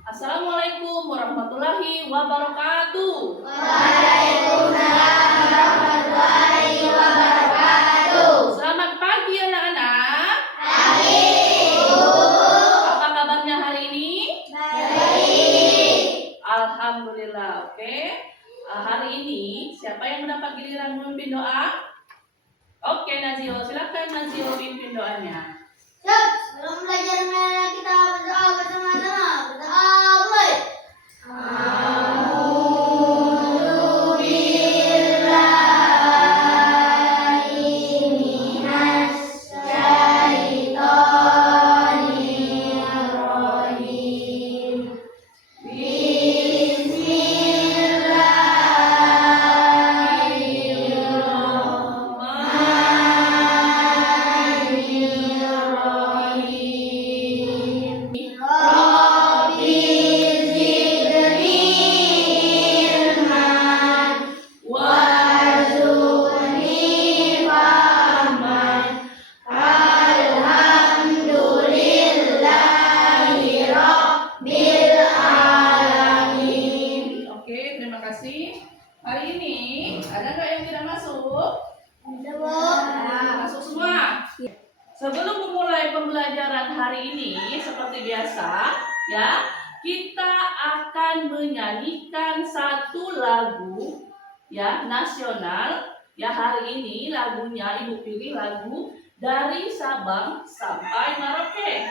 Assalamualaikum warahmatullahi wabarakatuh. Waalaikumsalam warahmatullahi wabarakatuh. Selamat pagi anak-anak. Pagi, Bu. Apa kabarnya hari ini? Baik. Alhamdulillah. Oke. Hari ini siapa yang mendapat giliran memimpin doa? Oke, Nazio, silakan Nazio pimpin doanya. Yuk, sebelum belajar marilah kita berdoa bersama-sama. Berdoa mulai. A'udzu billahi minasy syaithanir rajim. Oke, terima kasih. Hari ini ada nggak yang tidak masuk? Masuk semua. Sebelum memulai pembelajaran hari ini, seperti biasa, ya, kita akan menyanyikan satu lagu, ya, nasional. Ya, hari ini lagunya Ibu pilih lagu dari Sabang sampai Merauke.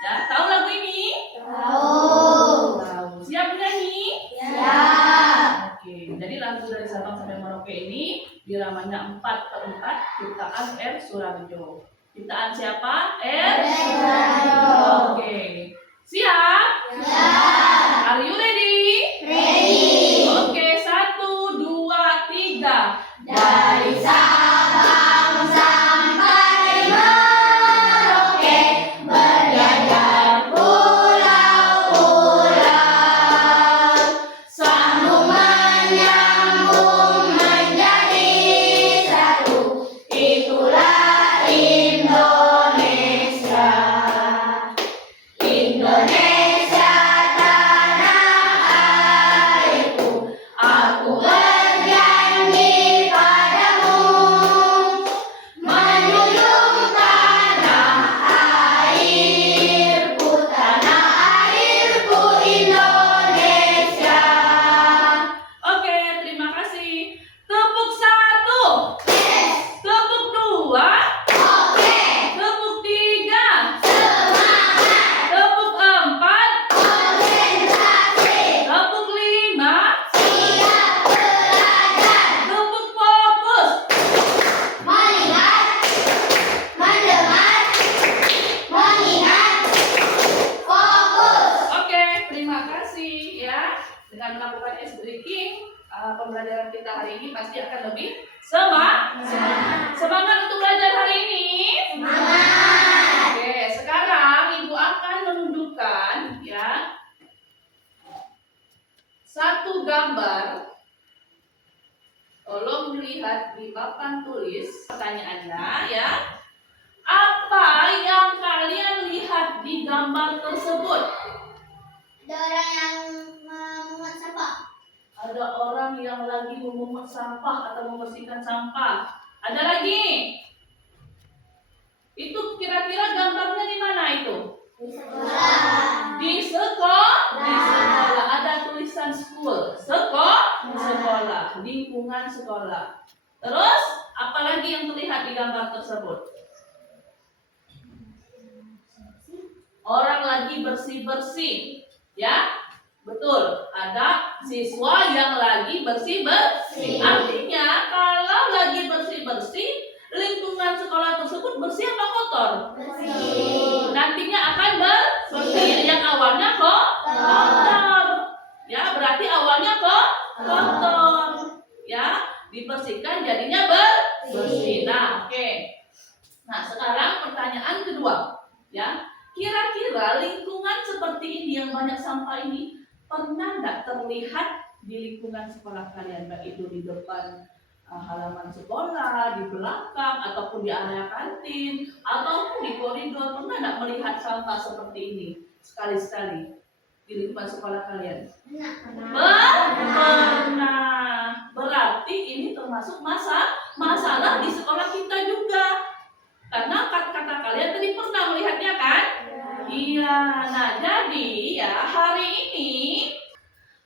Ya, tahu lagu ini? Tahu. Tahu. Siap menyanyi? Siap. Oke, jadi lagu dari Sabang sampai Merauke ini biramanya 4/4 ciptaan R. Surabjo. Ciptaan siapa? R. Surabjo. Oke, siap? Siap. Are you ready? Ready. Oke, 1, 2, 3. Dari Sabang sampai Merauke, berjajar pulau-pulau, sambung menyambung menjadi satu, itulah Indonesia. Indonesia tanah airku, aku berjanji padamu, menjunjung tanah airku Indonesia. Oke, terima kasih. Tepuk 1. Tepuk 2. Oke, Tepuk 3. semangat, Tepuk 4. konsentrasi, Tepuk 5. siap belajar, Tepuk fokus. melihat, mendengar, mengingat, fokus. Oke, terima kasih ya. Dengan melakukan ice breaking, pembelajaran kita hari ini pasti akan lebih semangat untuk belajar hari ini. Semangat. Oke, sekarang Ibu akan menunjukkan ya satu gambar. Tolong dilihat di papan tulis pertanyaannya ya. Apa yang kalian lihat di gambar tersebut? Ada orang yang memungut sampah. Ada orang yang lagi memungut sampah atau membersihkan sampah. Ada lagi. Itu kira-kira gambarnya di mana itu? Di sekolah. Di sekolah. Ada tulisan school. Sekolah. Lingkungan sekolah. Terus, apa lagi yang terlihat di gambar tersebut? Orang lagi bersih-bersih. Ya, betul. Ada siswa yang lagi bersih-bersih. Artinya, kalau lagi bersih-bersih, lingkungan sekolah tersebut bersih apa kotor? Bersih. Nantinya akan bersih. Yang awalnya kotor. Ya, berarti awalnya kotor. Ya, dibersihkan jadinya bersih. Nah, oke. Nah, sekarang pertanyaan kedua. Ya, kira-kira lingkungan seperti ini yang banyak sampah ini pernah nggak terlihat di lingkungan sekolah kalian, baik itu di depan halaman sekolah, di belakang, ataupun di area kantin, ataupun di koridor? Pernah nggak melihat sampah seperti ini sekali-sekali? di lingkungan sekolah kalian? Benar. Pernah. Berarti ini termasuk masalah di sekolah kita juga. Karena kata kalian tadi pernah melihatnya kan? Iya. Nah, jadi ya hari ini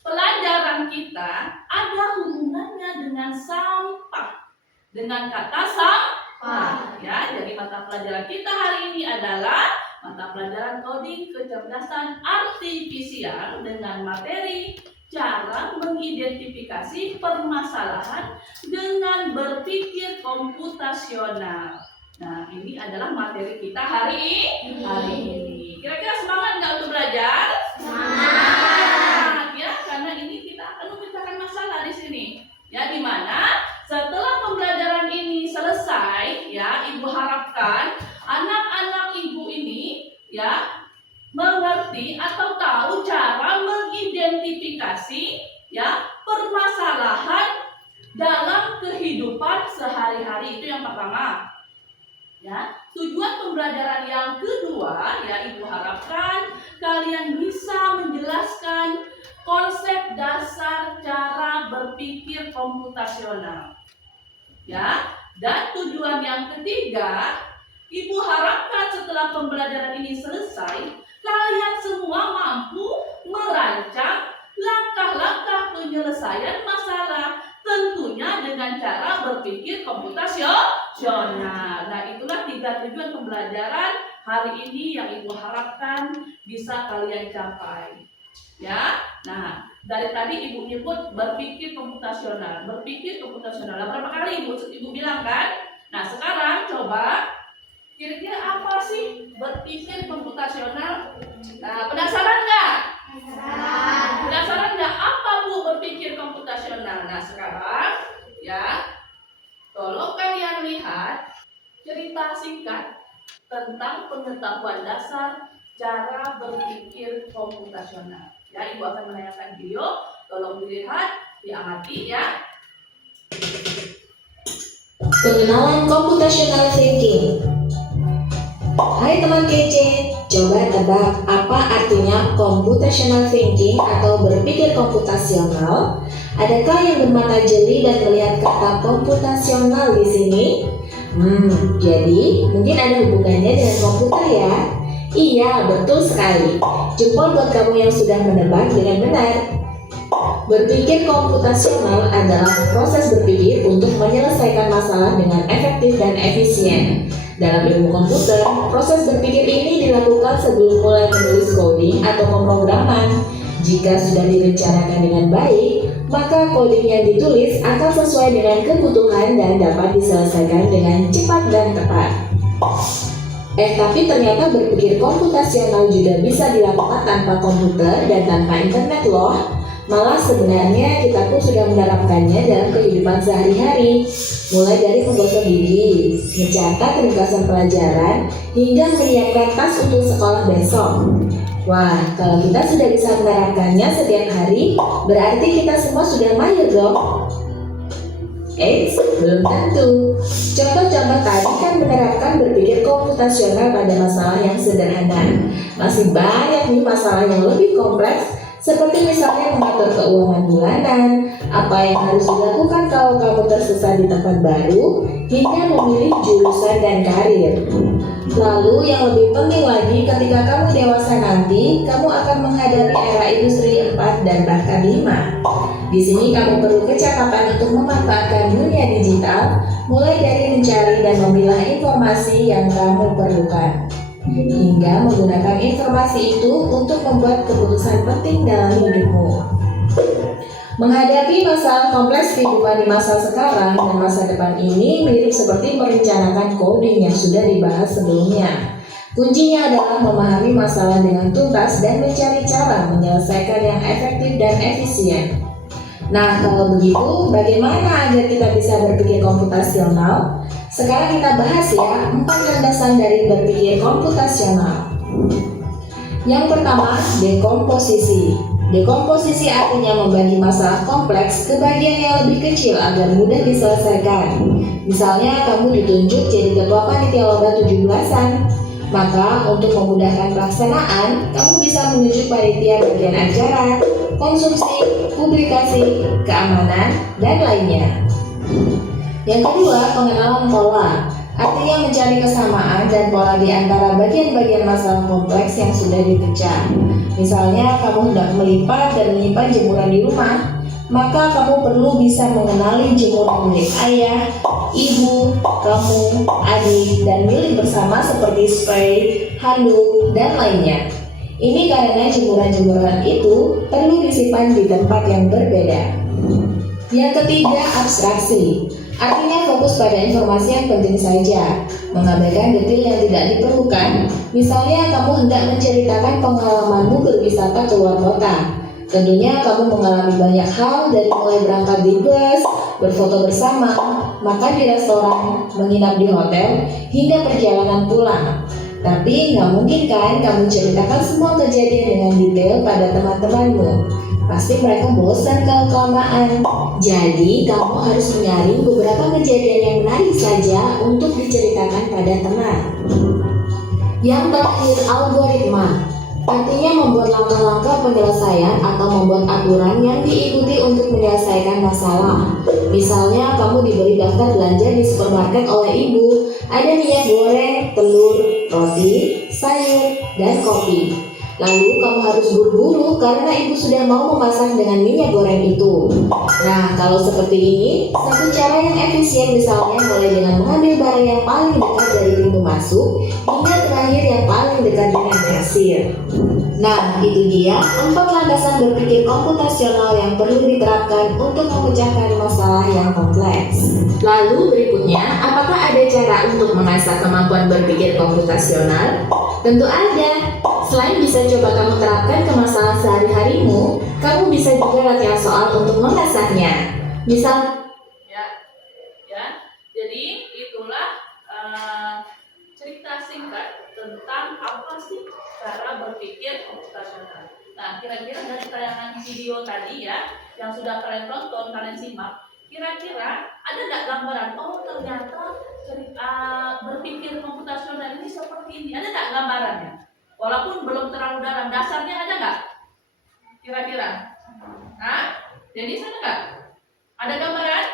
pelajaran kita ada hubungannya dengan sampah. Dengan kata sampah. Ya, jadi mata pelajaran kita hari ini adalah mata pelajaran coding kecerdasan artifisial dengan materi cara mengidentifikasi permasalahan dengan berpikir komputasional. Nah, ini adalah materi kita hari ini. Kira-kira semangat nggak untuk belajar? Semangat ya, karena ini kita akan memecahkan masalah di sini. Ya, di mana setelah pembelajaran ini selesai, ya, Ibu harapkan anak-anak Ibu ini ya mengerti atau tahu cara mengidentifikasi ya permasalahan dalam kehidupan sehari-hari. Itu yang pertama. Ya, tujuan pembelajaran yang kedua ya Ibu harapkan kalian bisa menjelaskan konsep dasar cara berpikir komputasional. Ya, dan tujuan yang ketiga, Ibu harapkan setelah pembelajaran ini selesai, kalian semua mampu merancang langkah-langkah penyelesaian masalah, tentunya dengan cara berpikir komputasional. Nah, itulah 3 tujuan pembelajaran hari ini yang Ibu harapkan bisa kalian capai. Ya, nah dari tadi Ibu nyebut berpikir komputasional. Berapa kali Ibu bilang kan? Nah, sekarang coba kira-kira apa sih berpikir komputasional? Nah, penasaran nggak? Penasaran nggak apa Bu berpikir komputasional? Nah, sekarang ya, tolong kalian lihat cerita singkat tentang pengetahuan dasar cara berpikir komputasional. Ya, Ibu akan menayangkan video, tolong dilihat, diamati ya. Pengenalan computational thinking. Hai teman kece, coba tebak apa artinya computational thinking atau berpikir komputasional? Adakah yang bermata jeli dan melihat kata komputasional di sini? Jadi mungkin ada hubungannya dengan komputer ya? Iya, betul sekali. Jempol buat kamu yang sudah menebak dengan benar. Berpikir komputasional adalah proses berpikir untuk menyelesaikan masalah dengan efektif dan efisien. Dalam ilmu komputer, proses berpikir ini dilakukan sebelum mulai menulis coding atau pemrograman. Jika sudah direncanakan dengan baik, maka coding yang ditulis akan sesuai dengan kebutuhan dan dapat diselesaikan dengan cepat dan tepat. Tapi ternyata berpikir komputasional juga bisa dilakukan tanpa komputer dan tanpa internet loh. Malah sebenarnya kita pun sudah menerapkannya dalam kehidupan sehari-hari. Mulai dari menggosok gigi, mencatat ringkasan pelajaran, hingga menyiapkan tas untuk sekolah besok. Wah, kalau kita sudah bisa menerapkannya setiap hari, berarti kita semua sudah mahir dong. Belum tentu. Contoh-contoh tadi kan menerapkan berpikir komputasional pada masalah yang sederhana. Masih banyak nih masalah yang lebih kompleks, seperti misalnya mengatur keuangan bulanan, apa yang harus dilakukan kalau kamu tersesat di tempat baru, hingga memilih jurusan dan karir. Lalu yang lebih penting lagi, ketika kamu dewasa nanti, kamu akan menghadapi era industri 4 dan bahkan 5. Di sini kamu perlu kecakapan untuk memanfaatkan dunia digital, mulai dari mencari dan memilah informasi yang kamu perlukan, hingga menggunakan informasi itu untuk membuat keputusan penting dalam hidupmu. Menghadapi masalah kompleks kehidupan di masa sekarang dan masa depan ini mirip seperti merencanakan coding yang sudah dibahas sebelumnya. Kuncinya adalah memahami masalah dengan tuntas dan mencari cara menyelesaikan yang efektif dan efisien. Nah, kalau begitu, bagaimana agar kita bisa berpikir komputasional? Sekarang kita bahas ya 4 landasan dari berpikir komputasional. Yang pertama, dekomposisi. Dekomposisi artinya membagi masalah kompleks ke bagian yang lebih kecil agar mudah diselesaikan. Misalnya kamu ditunjuk jadi ketua panitia lomba 17-an. Maka untuk memudahkan pelaksanaan, kamu bisa menunjuk panitia bagian acara, konsumsi, publikasi, keamanan, dan lainnya. Yang kedua, pengenalan pola. Artinya mencari kesamaan dan pola di antara bagian-bagian masalah kompleks yang sudah dipecah. Misalnya, kamu hendak melipat dan menyimpan jemuran di rumah, maka kamu perlu bisa mengenali jemuran milik ayah, ibu, kamu, adik, dan milik bersama seperti spray, handuk, dan lainnya. Ini karena jemuran-jemuran itu perlu disimpan di tempat yang berbeda. Yang ketiga, abstraksi. Artinya fokus pada informasi yang penting saja, mengabaikan detail yang tidak diperlukan. Misalnya kamu hendak menceritakan pengalamanmu berwisata ke luar kota. Tentunya kamu mengalami banyak hal dari mulai berangkat di bus, berfoto bersama, makan di restoran, menginap di hotel, hingga perjalanan pulang. Tapi nggak mungkin kan kamu ceritakan semua kejadian dengan detail pada teman-temanmu. Pasti mereka bosan kalau kelamaan. Jadi kamu harus menyaring beberapa kejadian yang menarik saja untuk diceritakan pada teman. Yang terakhir, algoritma. Artinya membuat langkah-langkah penyelesaian atau membuat aturan yang diikuti untuk menyelesaikan masalah. Misalnya kamu diberi daftar belanja di supermarket oleh ibu. Ada minyak goreng, telur, roti, sayur, dan kopi. Lalu kamu harus buru-buru karena ibu sudah mau memasak dengan minyak goreng itu. Nah, kalau seperti ini, satu cara yang efisien misalnya mulai dengan mengambil barang yang paling dekat dari pintu masuk hingga terakhir yang paling dekat dengan kasir. Nah, itu dia 4 landasan berpikir komputasional yang perlu diterapkan untuk memecahkan masalah yang kompleks. Lalu berikutnya, apakah ada cara untuk mengasah kemampuan berpikir komputasional? Tentu ada. Selain bisa coba kamu terapkan ke masalah sehari-harimu, kamu bisa juga latihan soal untuk mengasahnya. Misal, jadi itulah cerita singkat tentang apa sih cara berpikir komputasional. Nah, kira-kira dari tayangan video tadi ya, yang sudah kalian tonton, kalian simak, kira-kira ada nggak gambaran? Oh, ternyata berpikir komputasional ini seperti ini. Ada nggak gambarannya? Walaupun belum terlalu dalam, dasarnya ada nggak? Kira-kira? Jadi sana nggak? Ada gambaran?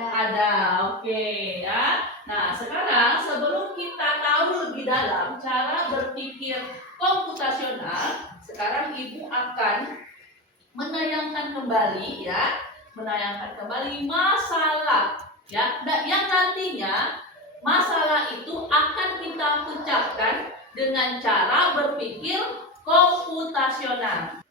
Ada. Oke, ya. Nah, sekarang sebelum kita tahu lebih dalam cara berpikir komputasional, sekarang Ibu akan menayangkan kembali masalah ya, yang nantinya masalah itu akan kita pecahkan dengan cara berpikir komputasional.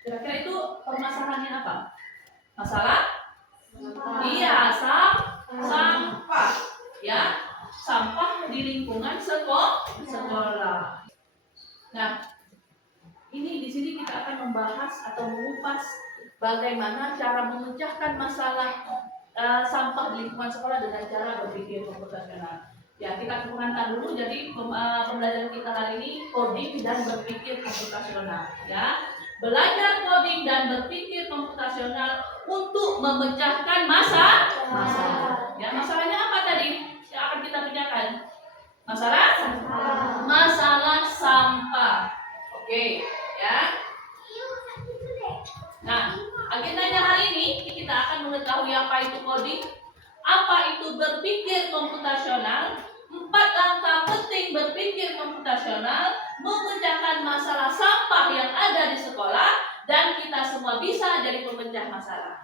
Kira-kira itu permasalahannya apa? Masalah? Iya, sampah. Ya, sampah di lingkungan sekolah. Nah, ini di sini kita akan membahas atau mengupas bagaimana cara memecahkan masalah sampah di lingkungan sekolah dengan cara berpikir komputasional. Ya, kita kembangkan dulu. Jadi pembelajaran kita hari ini coding dan berpikir komputasional. Ya, belajar coding dan berpikir komputasional untuk memecahkan masalah. Ya, masalahnya apa tadi yang akan kita pecahkan? Masalah sampah. Oke, ya. Nah, agendanya hari ini penting berpikir komputasional, memecahkan masalah sampah yang ada di sekolah, dan kita semua bisa jadi pemecah masalah.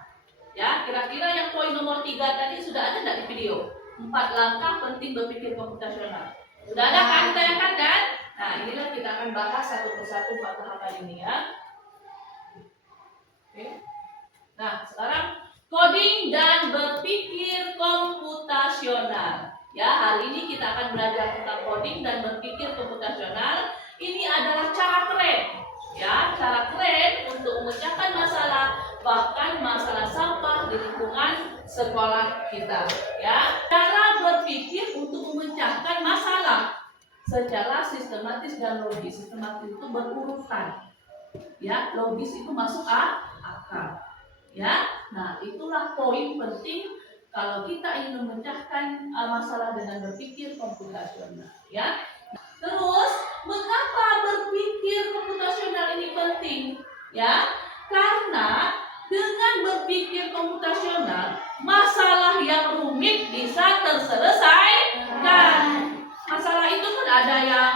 Ya, kira-kira yang poin nomor 3 tadi sudah ada nggak di video? 4 langkah penting berpikir komputasional. Sudah ada kan? Ditayangkan kan? Nah, inilah kita akan bahas satu persatu 4 tahapan ini ya. Oke. Nah, sekarang coding dan berpikir komputasional. Ya, hari ini kita akan belajar tentang coding dan berpikir komputasional. Ini adalah cara keren. Ya, cara keren untuk memecahkan masalah, bahkan masalah sampah di lingkungan sekolah kita. Ya, cara berpikir untuk memecahkan masalah secara sistematis dan logis. Sistematis itu berurutan. Ya, logis itu masuk akal. Ya, nah itulah poin penting kalau kita ingin memecahkan masalah dengan berpikir komputasional. Ya, terus mengapa berpikir komputasional ini penting? Ya, karena dengan berpikir komputasional masalah yang rumit bisa terselesaikan. Masalah itu kan ada yang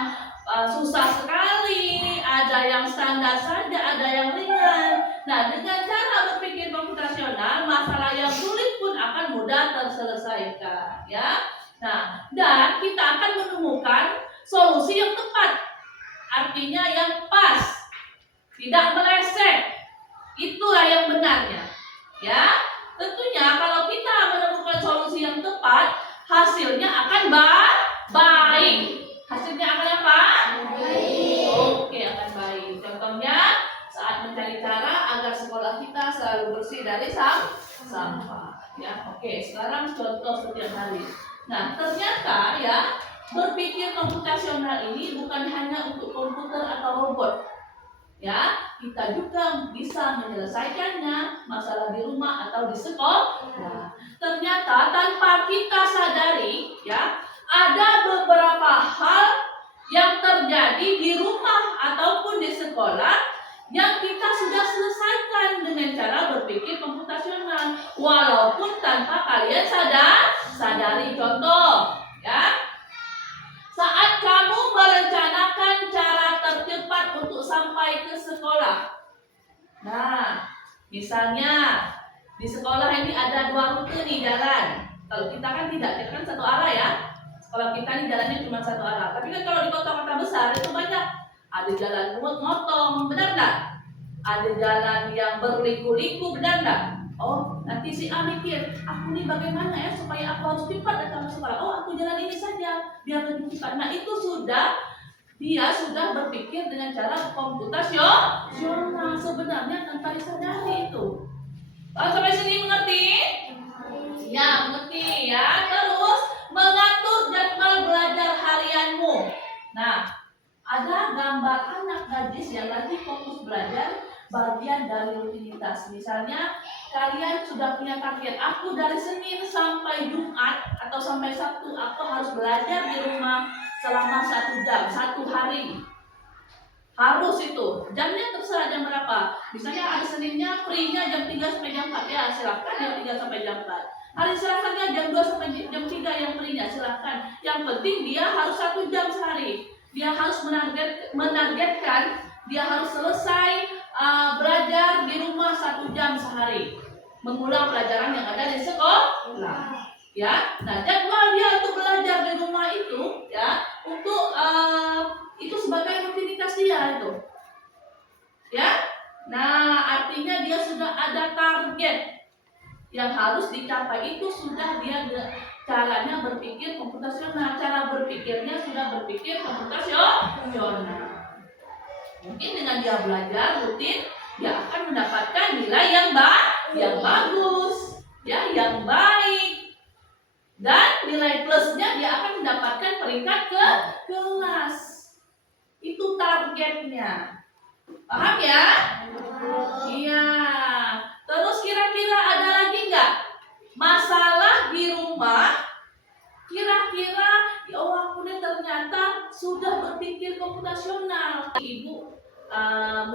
susah sekali, ada yang standar saja, ada yang ringan. Nah, dengan cara berpikir komputasional, masalah yang sulit pun akan mudah terselesaikan, ya. Nah, dan kita akan menemukan solusi yang tepat, artinya yang pas, tidak meleset. Itulah yang benarnya, ya. Tentunya kalau kita menemukan solusi yang tepat, hasilnya akan baik. Hasilnya akan apa? Oke, akan baik. Contohnya saat mencari cara agar sekolah kita selalu bersih dari sampah. Ya, oke. Sekarang contoh setiap hari. Nah, ternyata ya berpikir komputasional ini bukan hanya untuk komputer atau robot. Ya, kita juga bisa menyelesaikannya masalah di rumah atau di sekolah. Nah, ternyata tanpa kita sadari, ya, ada beberapa hal yang terjadi di rumah ataupun di sekolah yang kita sudah selesaikan dengan cara berpikir komputasional, walaupun tanpa kalian sadari. Contoh, ya, saat kamu merencanakan cara tercepat untuk sampai ke sekolah. Nah, misalnya di sekolah ini ada 2 rute nih jalan. Kalau kita kan tidak, kita kan satu arah ya. Sekolah kita ini jalannya cuma satu arah. Tapi kan kalau di kota-kota besar itu banyak. Ada jalan motong, benar nggak? Ada jalan yang berliku-liku, benar nggak? Oh, nanti si A mikir, aku nih bagaimana ya supaya aku harus cepat datang ke sekolah. Oh, aku jalan ini saja biar lebih cepat. Nah, itu dia sudah berpikir dengan cara komputasional sebenarnya tanpa disadari itu. Sampai sini mengerti? Ya, mengerti ya. Terus mengatur jadwal belajar harianmu. Nah, ada gambar anak gadis yang lagi fokus belajar bagian dari rutinitas. Misalnya kalian sudah punya target, aku dari Senin sampai Jumat atau sampai Sabtu aku harus belajar di rumah selama 1 jam, 1 hari. Harus itu. Jamnya terserah jam berapa. Misalnya hari Seninnya free-nya jam 3 sampai jam 4. Ya, silakan jam 3 sampai jam 4. Hari Selasanya jam 2 sampai jam 3 yang free-nya, silakan. Yang penting dia harus 1 jam sehari. Dia harus menargetkan, dia harus selesai belajar di rumah 1 jam sehari. Mengulang pelajaran yang ada di sekolah. Ya, nah jadwal dia untuk belajar di rumah itu, ya, untuk itu sebagai rutinitas dia itu. Ya, nah artinya dia sudah ada target yang harus dicapai, itu sudah dia caranya berpikir komputasional. Cara berpikirnya sudah berpikir komputasional. Mungkin dengan dia belajar rutin, dia akan mendapatkan nilai yang bagus, ya, yang baik, dan nilai plusnya dia akan mendapatkan peringkat ke kelas. Itu targetnya. Paham ya? Iya. Terus kira-kira ada lagi nggak masalah di rumah? Kira-kira, ya Allah, aku nih ternyata sudah berpikir komputasional. Ibu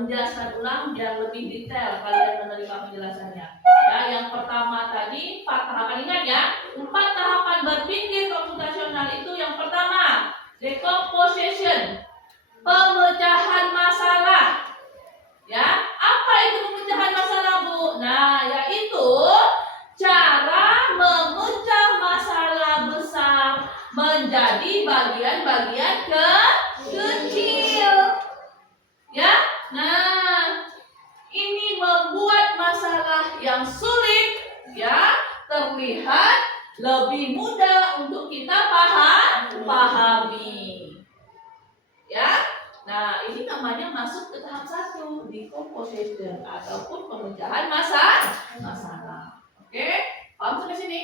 menjelaskan ulang biar lebih detail kalian menerima penjelasannya. Ya, yang pertama tadi 4 tahapan, ingat ya, 4 tahapan berpikir komputasional itu. Yang pertama, dekompos menjadi bagian-bagian kecil. Ya, nah ini membuat masalah yang sulit ya terlihat lebih mudah untuk kita pahami. Ya, nah ini namanya masuk ke tahap 1, decomposition ataupun pemecahan masalah. Oke, paham sampai sini?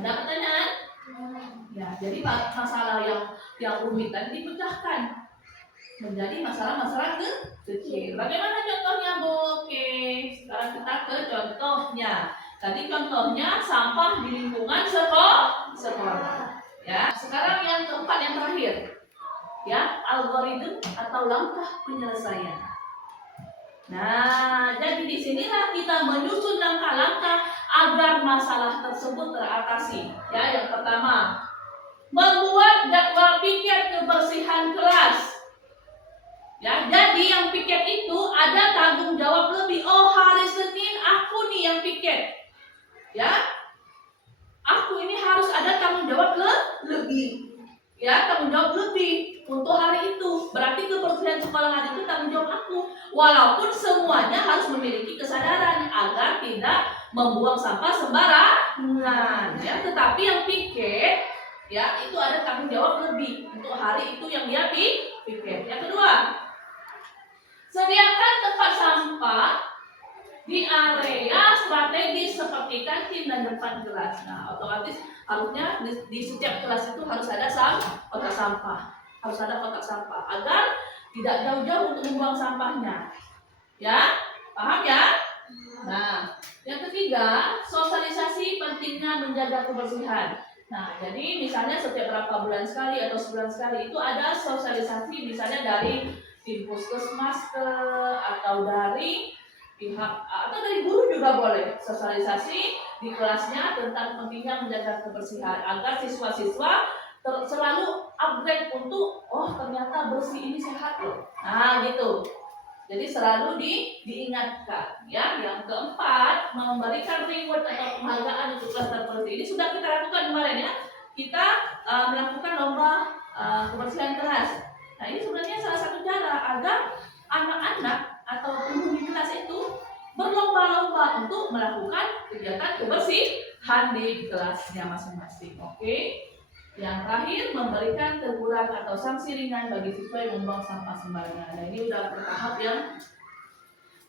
Ada pertanyaan? Ya, jadi masalah yang rumit tadi dipecahkan menjadi masalah-masalah kecil. Bagaimana contohnya, Bu? Oke, sekarang kita ke contohnya. Tadi contohnya sampah di lingkungan sekolah. Ya, sekarang yang keempat, yang terakhir. Ya, algoritma atau langkah penyelesaian. Nah, jadi disinilah kita menyusun langkah-langkah agar masalah tersebut teratasi. Ya, yang pertama, membuat jadwal piket kebersihan kelas. Ya, jadi yang piket itu ada tanggung jawab lebih. Oh, hari Senin aku nih yang piket. Ya, aku ini harus ada tanggung jawab lebih. Ya, tanggung jawab lebih untuk hari itu. Berarti kebersihan sekolah hari itu tanggung jawab aku. Walaupun semuanya harus memiliki kesadaran agar tidak membuang sampah sembarangan. Ya, tetapi yang piket, ya itu ada tanggung jawab lebih untuk hari itu yang dia piket. Yang kedua, sediakan tempat sampah di area strategis seperti kantin dan depan kelas. Nah, otomatis harusnya di setiap kelas itu harus ada kotak sampah. Harus ada kotak sampah agar tidak jauh-jauh untuk membuang sampahnya. Ya, paham ya? Nah, yang ketiga, sosialisasi pentingnya menjaga kebersihan. Nah, jadi misalnya setiap berapa bulan sekali atau sebulan sekali itu ada sosialisasi, misalnya dari tim puskesmas atau dari pihak atau dari guru juga boleh sosialisasi di kelasnya tentang pentingnya menjaga kebersihan agar siswa-siswa selalu upgrade untuk ternyata bersih ini sehat loh. Nah, gitu. Jadi selalu diingatkan. Ya, yang keempat, memberikan reward atau penghargaan untuk kelas terbersih. Ini sudah kita lakukan kemarin ya. Kita melakukan lomba kebersihan kelas. Nah, ini sebenarnya salah satu cara agar anak-anak atau penghuni kelas itu berlomba-lomba untuk melakukan kegiatan kebersihan di kelasnya masing-masing. Oke. Yang terakhir, memberikan teguran atau sanksi ringan bagi siswa yang membuang sampah sembarangan. Nah, ini udah bertahap yang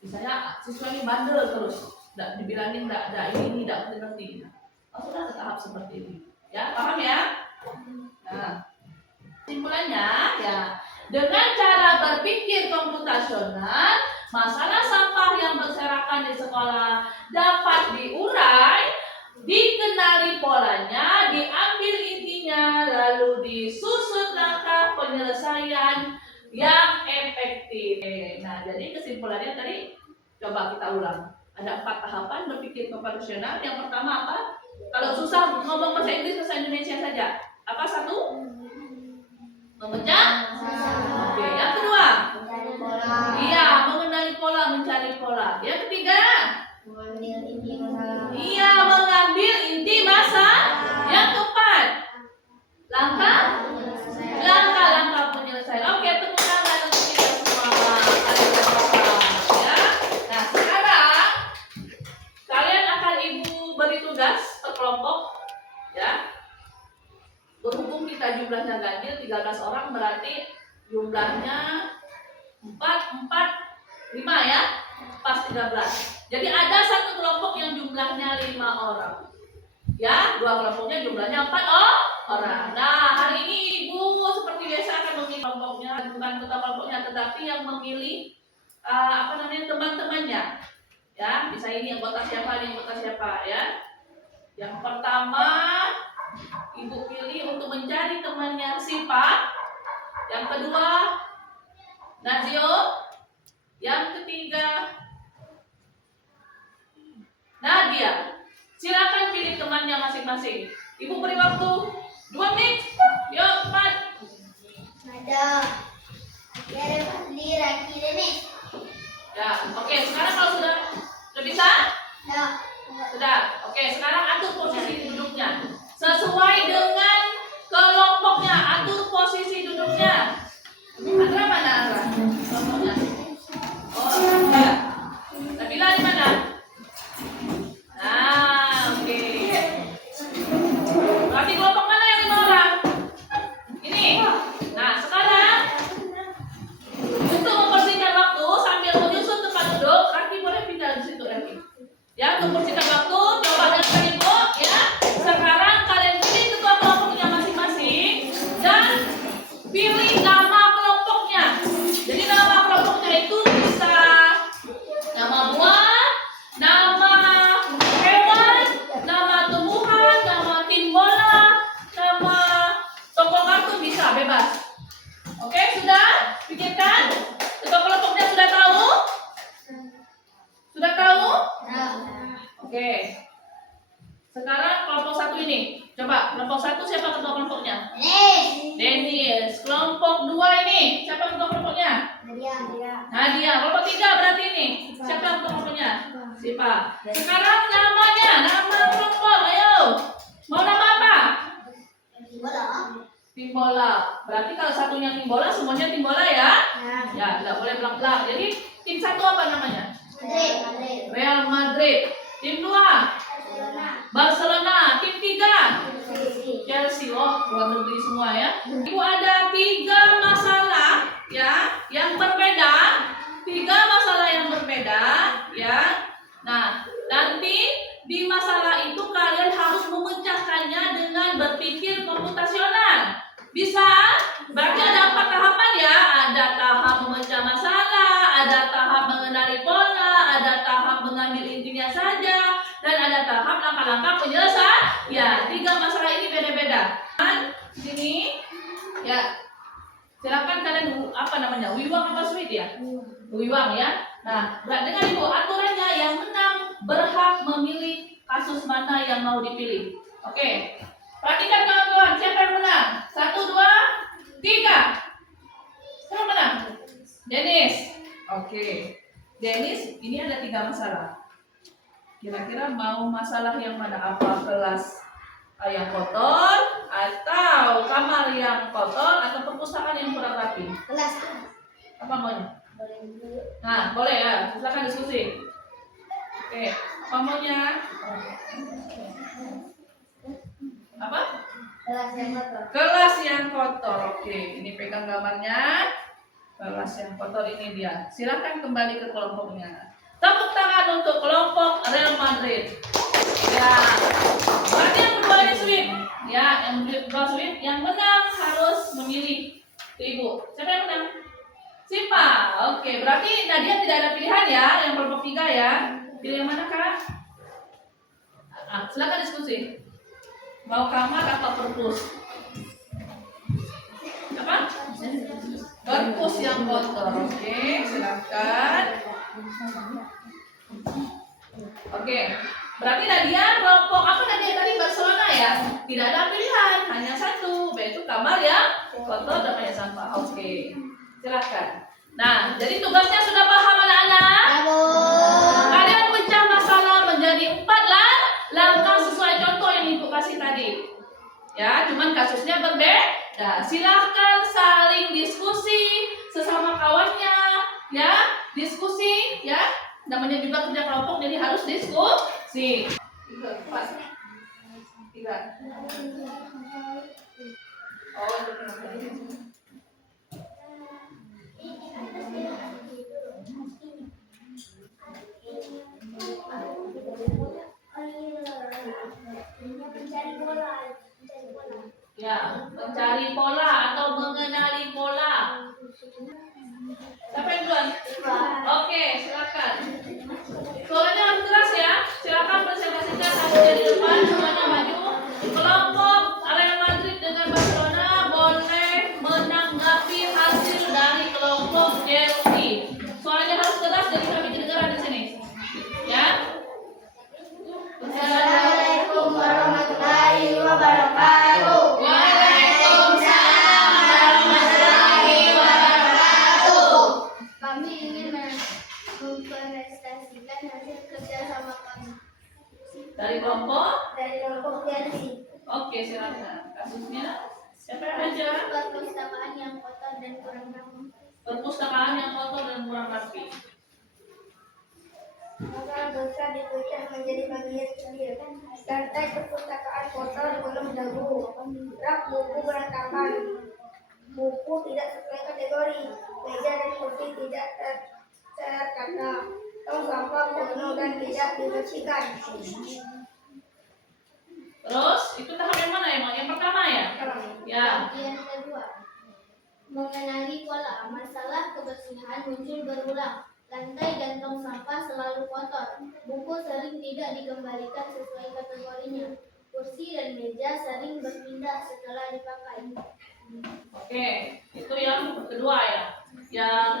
misalnya siswa ini bandel terus, dibilangin ini tidak ngerti. Sudah ke tahap seperti ini. Ya, paham ya? Nah, kesimpulannya ya, dengan cara berpikir komputasional, masalah sampah yang berserakan di sekolah dapat diurai, dikenali polanya, diambil intinya, lalu disusun langkah penyelesaian yang efektif. Nah, jadi kesimpulannya tadi coba kita ulang. Ada 4 tahapan berpikir komputasional. Yang pertama apa? Kalau susah ngomong bahasa Inggris, bahasa Indonesia saja. Apa? 1? Memecah. Oke. Yang kedua? Mencari pola. Iya, mengenali pola, mencari pola. Yang ketiga? Mengambil inti masalah. Iya, mengambil inti masalah. Yang keempat? Langkah penyelesaian. Oke, tepuk tangan untuk kita semua. Kalian paham, ya. Nah, sekarang kalian akan ibu beri tugas per kelompok, ya. Berhubung kita jumlahnya ganjil 13 orang, berarti jumlahnya 5 ya. Pas 13. Jadi ada satu kelompok yang jumlahnya 5 orang. Ya, 2 kelompoknya jumlahnya 4 orang. Nah, hari ini ibu seperti biasa akan memilih kelompoknya, bukan ketua kelompoknya, tetapi yang memilih teman-temannya. Ya, bisa ini anggota siapa ya. Yang pertama, ibu pilih untuk mencari temannya Sipa. Yang kedua, Nazio. Yang ketiga, Nadia. Silakan pilih temannya masing-masing. Ibu beri waktu 2 menit. Yuk, cepat. Ada. Kirim Fadli, Raki, Denis. Ya, oke. Sekarang kalau sudah bisa? Ya. Sudah. Oke, sekarang atur posisi duduknya sesuai dengan 1 siapa ketua kelompoknya? Nis. Dennis. Kelompok 2 ini siapa ketua kelompoknya? Nadia. Kelompok 3 berarti ini siapa ketua kelompoknya? Sipa. Sekarang namanya, nama kelompok, ayo. Mau nama apa? Bola. Tim bola. Berarti kalau satunya tim bola, semuanya tim bola ya? Ya, nggak boleh belak-belak. Jadi tim 1 apa namanya? Madrid. Real Madrid. Tim 2 Barcelona. Tim 3 Chelsea. Oh, luar negeri semua ya. Ibu ada 3 masalah ya yang berbeda. 3 masalah yang berbeda ya. Nah, nanti di masalah itu kalian harus memecahkannya dengan berpikir komputasional. Bisa? Berarti ada 4 tahapan ya. Ada tahap memecah masalah, ada tahap mengenali pola, ada tahap mengambil intinya saja, dan ada tahap langkah-langkah penyelesaian. Ya, 3 masalah ini beda-beda. Dan sini ya, silakan kalian apa namanya? Wiwang apa sweet ya? Wiwang ya. Nah, dengan itu aturannya yang menang berhak memilih kasus mana yang mau dipilih. Oke. Perhatikan kawan-kawan, siapa yang menang? 1, 2, 3. Siapa menang? Dennis. Oke. Dennis, ini ada 3 masalah. Kira-kira mau masalah yang mana? Apa kelas yang kotor, atau kamar yang kotor, atau perpustakaan yang kurang rapi? Kelas. Apa maunya? Nah, boleh ya. Silakan diskusi. Oke. Apa maunya? Apa? Kelas yang kotor. Kelas yang kotor. Oke, ini pegang gambarnya. Kelas yang kotor ini dia. Silakan kembali ke kelompoknya. Tepuk tangan untuk kelompok Real Madrid. Ya. Berarti yang kedua ini sweet. Ya, yang kedua sweet. Yang menang harus memilih. Tuh, Ibu. Siapa yang menang? Sipa. Oke, berarti Nadia tidak ada pilihan ya. Yang kelompok 3 ya. Pilih yang mana, Kak? Silakan diskusi. Mau kamar atau perpus? Apa? Perpus yang kotor. Oke, silakan. Oke, berarti Nadia kelompok apa Nadia tadi? Barcelona ya? Tidak ada pilihan, hanya satu, yaitu kamar yang kotor dan banyak sampah. Oke, silakan. Nah, jadi tugasnya sudah paham anak-anak? Kalian pecah masalah menjadi 4 langkah sesuai contoh yang Ibu kasih tadi. Ya, cuman kasusnya berbeda. Silahkan saling diskusi sesama kawannya, ya, diskusi, ya. Namanya juga kerja kelompok, jadi harus diskusi. 3, 4, 3. Oh, ya, mencari pola atau mengenali pola. Siapa yang duluan? Oke, silakan. Soalnya harus keras ya. Silakan presentasikan hasilnya di depan, semuanya maju. Kelompok Real Madrid dengan Barcelona boleh menanggapi hasil dari kelompok Chelsea. Soalnya harus keras, jadi kami kedengaran di sini. Ya. Assalamualaikum warahmatullahi wabarakatuh. Waalaikumsalam warahmatullahi wabarakatuh. Kami ingin mempresentasikan hasil kerja sama kami Dari kelompok? dari kelompok Chelsea. Oke, silakan. Kasusnya siapa yang aja? Perpustakaan yang kotor dan kurang rapi. Perpustakaan yang kotor dan kurang rapi. Maka dosa dipecah menjadi bagian kecil. Lantai perpustakaan kotor belum jago. Rak buku berantakan. Buku tidak sesuai kategori. Meja dan kursi tidak tertata. Tong sampah penuh dan tidak dibersihkan. Terus itu tahap yang mana ya? Yang pertama ya? Ya. Bagian kedua, mengenali pola. Masalah kebersihan muncul berulang. Lantai dan tong sampah selalu kotor. Buku sering tidak dikembalikan sesuai kategorinya. Kursi dan meja sering berpindah setelah dipakai. Oke, itu yang kedua ya. Yang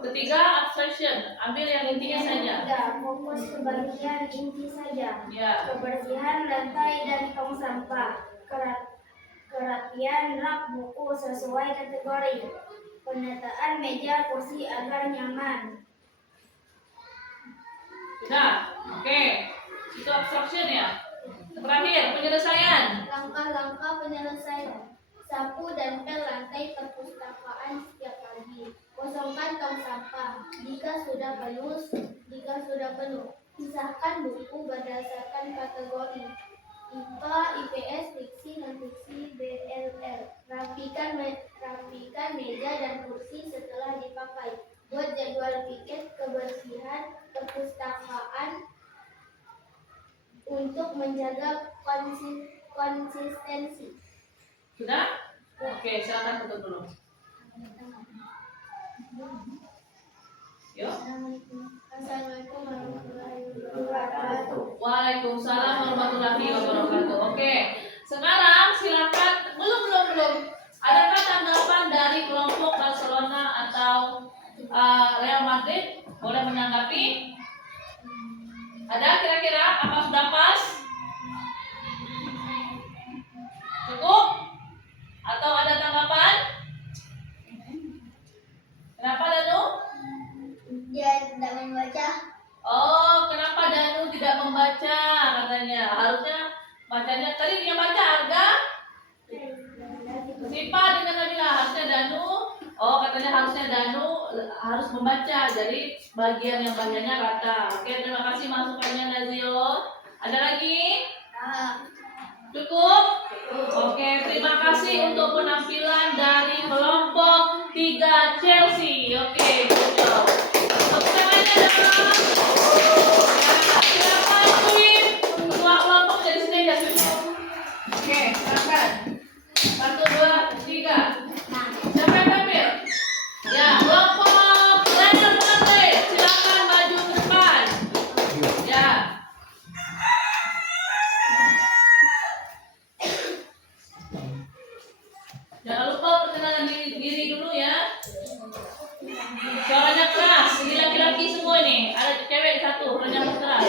ketiga abstraction. Ambil yang intinya saja. Tiga, fokus ke bagian inti saja. Ya. Kebersihan lantai dan tong sampah. perapian rak buku sesuai kategori. Penataan meja kursi agar nyaman. Sudah? Oke. Itu abstraction ya. Terakhir, penyelesaian. Langkah-langkah penyelesaian. Sapu dan pel lantai perpustakaan setiap pagi. Kosongkan tong sampah. Jika sudah penuh, pisahkan buku berdasarkan kategori. IPA, IPS, fiksi, non-fiksi, BLL. Rapikan meja dan kursi setelah dipakai. Buat jadwal piket kebersihan perpustakaan untuk menjaga konsistensi. Sudah? Oke, silakan tutup dulu. Yuk. Assalamualaikum warahmatullahi wabarakatuh. Waalaikumsalam warahmatullahi wabarakatuh. Oke, sekarang silakan. Belum. Adakah tanggapan dari kelompok Barcelona atau Real Madrid? Boleh menanggapi? Ada kira-kira apa sudah pas? Cukup? Atau ada tanggapan? Kenapa Danu? Dia tidak membaca. Oh, kenapa Danu tidak membaca katanya? Harusnya bacanya tadi dia baca harga. Sipa dengan Nabila harusnya Danu. Oh, katanya harusnya Danu harus membaca. Jadi bagian yang bagiannya rata. Oke, terima kasih masukannya Nazio. Ada lagi? Cukup? Oke, terima kasih untuk penampilan dari kelompok 3 Chelsea. Oke, good job. Tepuk tangannya dong. Ya, silakan Swim. Ketua kelompok dari sini ya Swim. Oke, silakan. 1, 2, 3. Siapa yang tampil? Ya, kelompok Real Madrid. Silakan maju ke depan. Ya. Jangan lupa perkenalan diri dulu ya. Suaranya keras, ini laki-laki semua nih. Ada cewek satu, suaranya keras.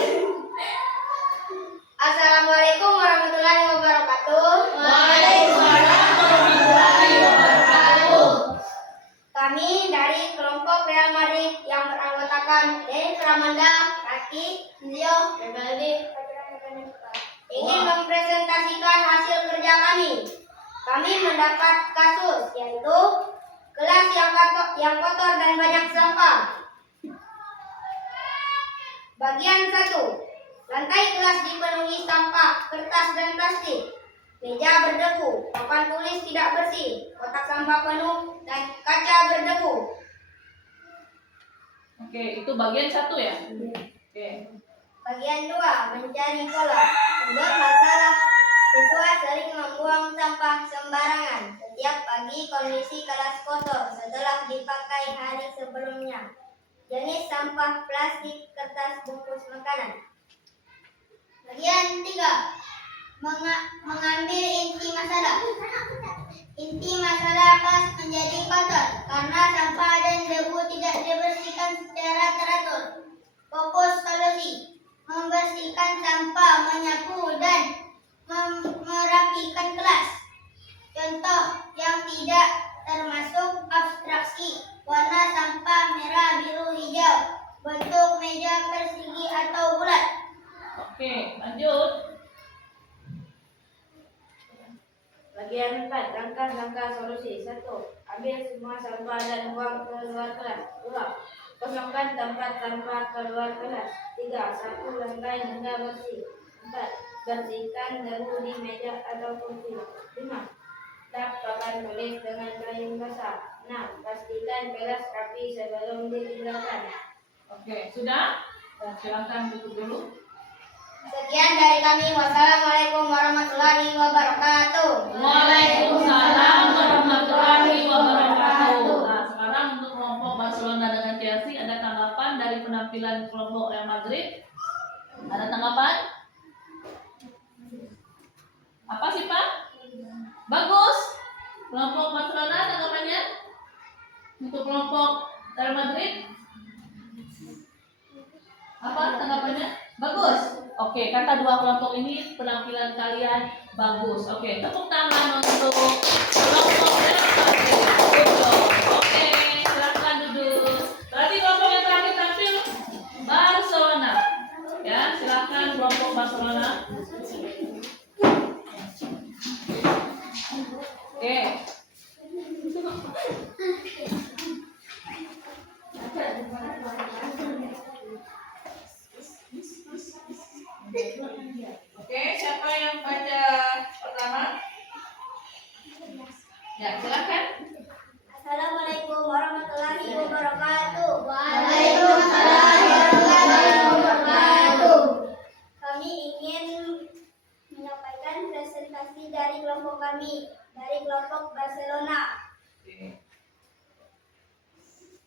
Assalamualaikum warahmatullahi wabarakatuh. Waalaikumsalam warahmatullahi wabarakatuh. Kami dari kelompok Real Madrid yang beranggotakan Denny Pramanda, Raki, Zio, Rebeldi, ingin mempresentasikan hasil kerja kami. Kami mendapat kasus yaitu kelas yang kotor dan banyak sampah. Bagian 1. Lantai kelas dipenuhi sampah, kertas dan plastik. Meja berdebu, papan tulis tidak bersih, kotak sampah penuh dan kaca berdebu. Oke, itu bagian 1 ya? Oke. Bagian 2. Mencari pola. Sumber masalah. Siswa sering membuang sampah sembarangan. Setiap pagi kondisi kelas kotor setelah dipakai hari sebelumnya. Jenis sampah plastik, kertas, bungkus makanan. Bagian 3. Mengambil inti masalah. Inti masalah kelas menjadi kotor karena sampah dan debu tidak dibersihkan secara teratur. Fokus solusi. Membersihkan sampah, menyapu dan merapikan kelas. Contoh yang tidak termasuk abstraksi. Warna sampah merah, biru, hijau. Bentuk meja persegi atau bulat. Oke, lanjut. Bagian 4. Langkah-langkah solusi. 1. Ambil semua sampah dan buang ke luar kelas. 2. Kosongkan tempat sampah ke luar kelas. 3. Sapu lantai hingga bersih. 4. Bersihkan debu di meja atau kursi. 5. Lap papan tulis dengan kain basah. 6. Pastikan kelas rapi sebelum ditinggalkan. Oke, sudah? Dan silakan tutup dulu. Sekian dari kami. Wassalamualaikum warahmatullahi wabarakatuh. Waalaikumsalam warahmatullahi wabarakatuh. Nah, sekarang untuk kelompok Barcelona dengan Chelsea, ada tanggapan dari penampilan kelompok Real Madrid? Ada tanggapan? Apa sih Pak? Bagus. Kelompok Barcelona tanggapannya? Untuk kelompok Real Madrid? Apa tanggapannya? Bagus. Oke, kata dua kelompok ini penampilan kalian bagus. Oke, tepuk tangan untuk Ya, silakan. Assalamualaikum warahmatullahi wabarakatuh. Waalaikumsalam warahmatullahi wabarakatuh. Kami ingin menyampaikan presentasi dari kelompok kami, dari kelompok Barcelona.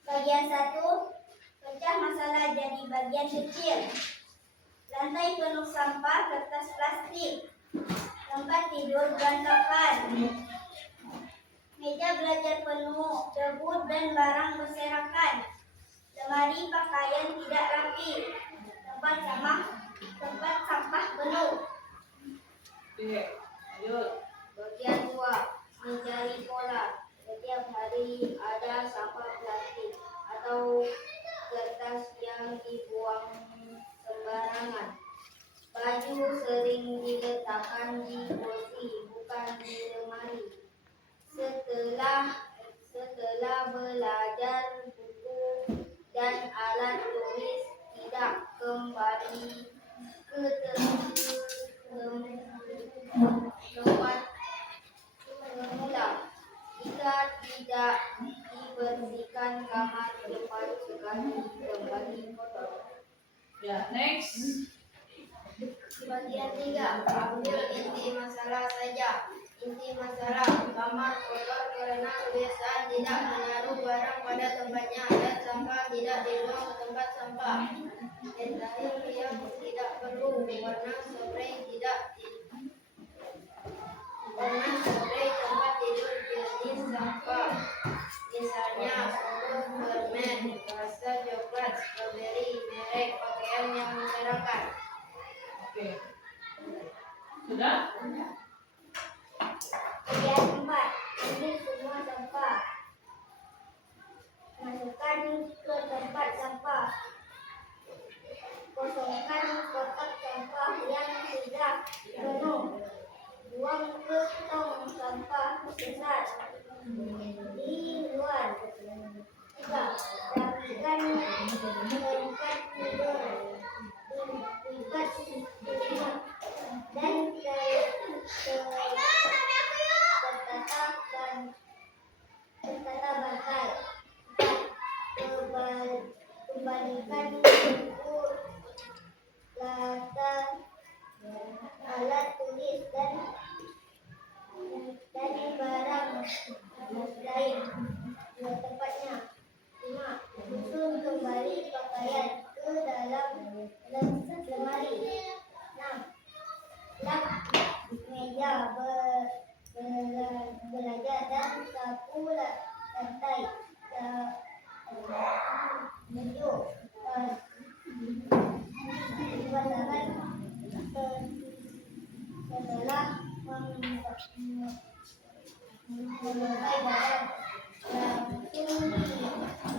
Bagian 1, pecah masalah jadi bagian kecil. Lantai penuh sampah, kertas plastik. Tempat tidur berantakan. Meja belajar penuh debu dan barang berserakan. Lemari pakaian tidak rapi. Tempat sampah penuh. Oke, lanjut. Bagian 2, mencari pola. Setiap hari ada sampah plastik atau kertas yang dibuang sembarangan. Baju sering diletakkan di kursi, bukan di lemari. Setelah belajar, buku dan alat tulis tidak kembali ke tempat semula. Jika tidak dibersihkan, kamar cepat sekali kembali kotor. Ya, next. Bagian 3, ambil inti masalah saja. Inti masalah, kamar kotor karena kebiasaan tidak menaruh barang pada tempatnya dan sampah tidak dibuang ke tempat sampah. Dan terakhir yang tidak perlu, warna spray tempat tidur jenis sampah. Misalnya sumber permen, rasa coklat, strawberry, merek pakaian yang berserakan. Oke. Sudah? Bagian 4, ambil semua sampah. Masukkan ke tempat sampah. Kosongkan kotak sampah yang sudah penuh. Buang ke tong sampah besar di luar. 3, rapikan tempat tidur. Lipat selimut dan tertata bantal. 4, kembalikan buku, alat tulis dan barang lain ke tempatnya. 5, susun kembali pakaian ke dalam lemari. 6, lap meja belajar dan sapu lantai. 7, pasangkan setelah memakai barang langsung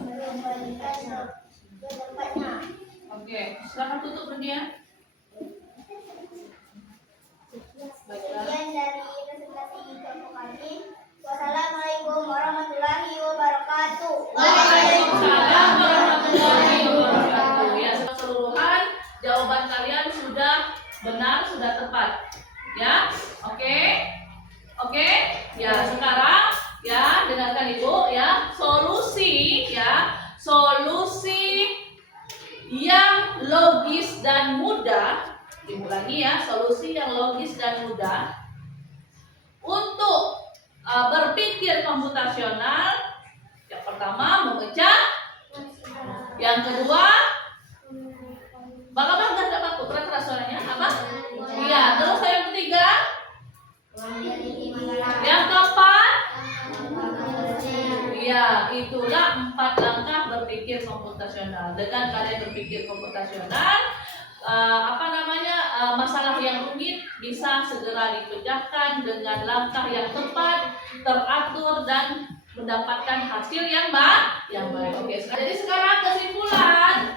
mengembalikan ke tempatnya. Oke, silakan tutup Berdian. Sekian dari presentasi kelompok kami. Wassalamualaikum warahmatullahi wabarakatuh. Waalaikumsalam warahmatullahi wabarakatuh. Ya, keseluruhan jawaban kalian sudah benar, sudah tepat. Ya, oke. Oke. Ya, sekarang ya dengarkan Ibu ya, solusi yang logis dan mudah. Diulangi ya, solusi yang logis dan mudah untuk berpikir komputasional. Yang pertama memecah, yang kedua bakal nggak dapat keras suaranya apa? Iya, terus yang ketiga, yang keempat, iya itulah 4 langkah berpikir komputasional. Dengan kalian berpikir komputasional, masalah yang rumit bisa segera dipecahkan dengan langkah yang tepat, teratur dan mendapatkan hasil yang baik. Oke, jadi sekarang kesimpulan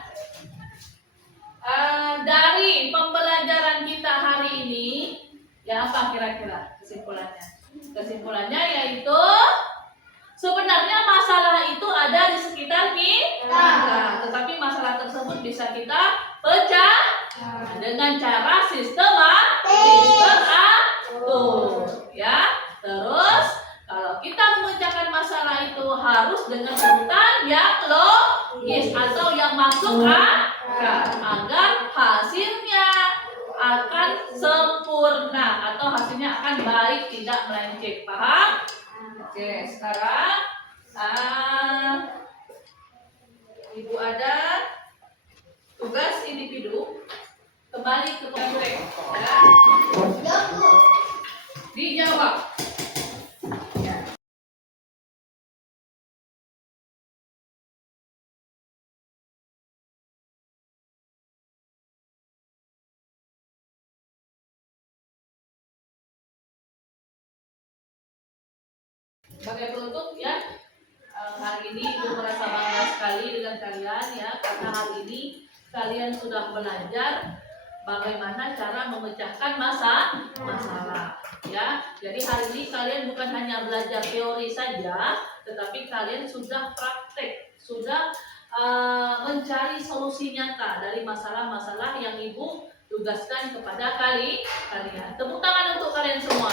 dari pembelajaran kita hari ini, ya apa kira-kira kesimpulannya? Kesimpulannya yaitu sebenarnya masalah itu ada di sekitar kita, tetapi masalah tersebut bisa kita pecah dengan cara sistematis, teratur, ya. Terus kalau kita harus dengan urutan yang logis atau yang masuk akal agar hasilnya akan sempurna atau hasilnya akan baik, tidak melenceng. Paham? Oke, sekarang Ibu ada tugas individu kembali ke komplek ya. Dijawab. Ya. Sebagai penutup ya, hari ini Ibu merasa bangga sekali dengan kalian ya, karena hari ini kalian sudah belajar bagaimana cara memecahkan masalah ya. Jadi hari ini kalian bukan hanya belajar teori saja, tetapi kalian sudah praktek, sudah mencari solusi nyata dari masalah-masalah yang Ibu tugaskan kepada kalian. Tepuk tangan untuk kalian semua.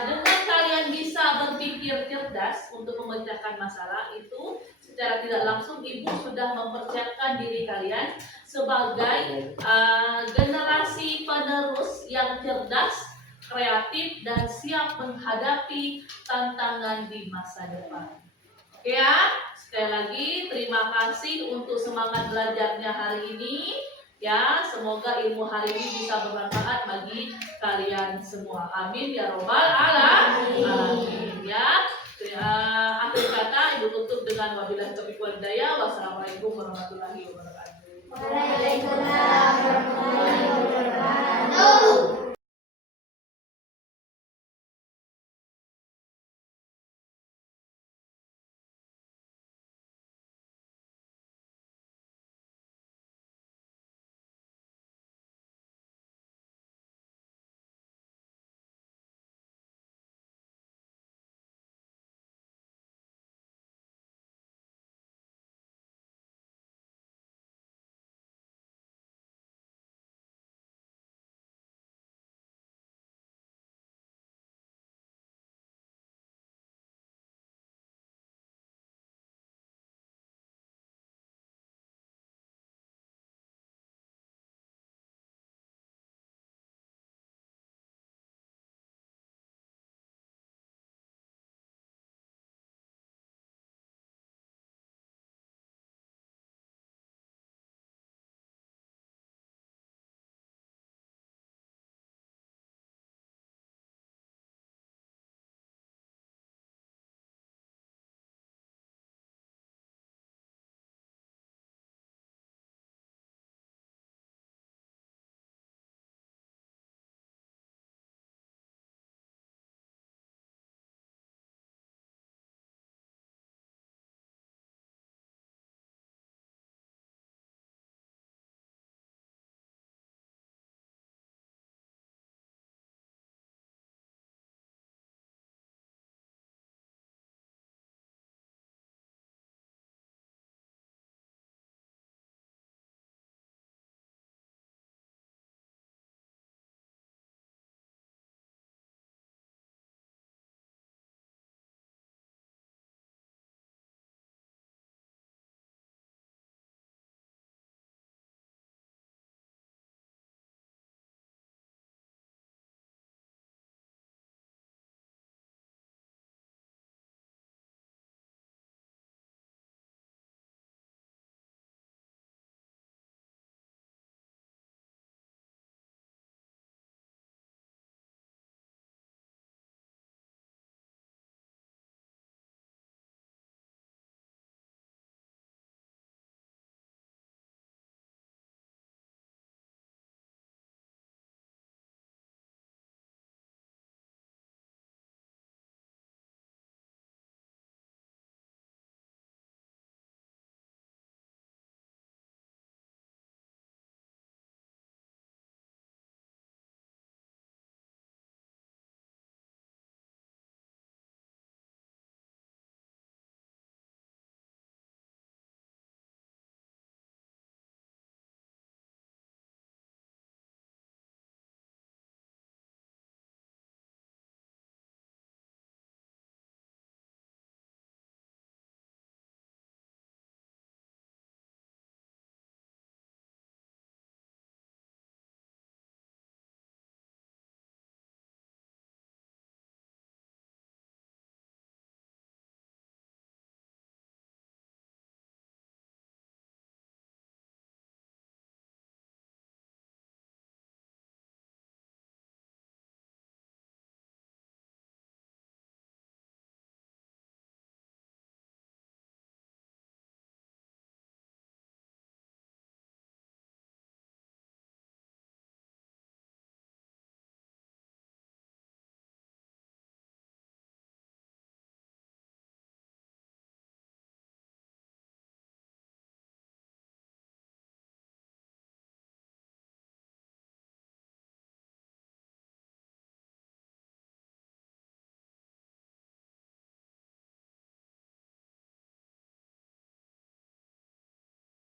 Dengan kalian bisa berpikir cerdas untuk memecahkan masalah itu, secara tidak langsung Ibu sudah mempersiapkan diri kalian sebagai generasi penerus yang cerdas, kreatif, dan siap menghadapi tantangan di masa depan. Oke ya, sekali lagi terima kasih untuk semangat belajarnya hari ini. Ya, semoga ilmu hari ini bisa bermanfaat bagi kalian semua. Amin ya robbal alamin. Ya, akhir kata Ibu tutup dengan wabillahi taufiq wal hidayah. Wassalamualaikum warahmatullahi wabarakatuh. Waalaikumsalam.